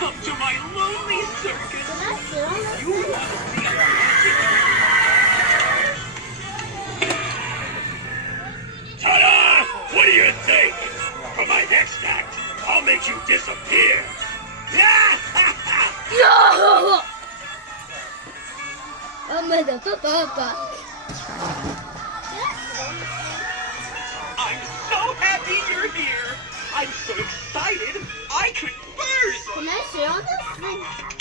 Welcome to my lonely circus. You want to see a magic? Ta-da! What do you think? For my next act, I'll make you disappear. I'm so happy you're here. I'm so excited, I could burst. Can I sit on this?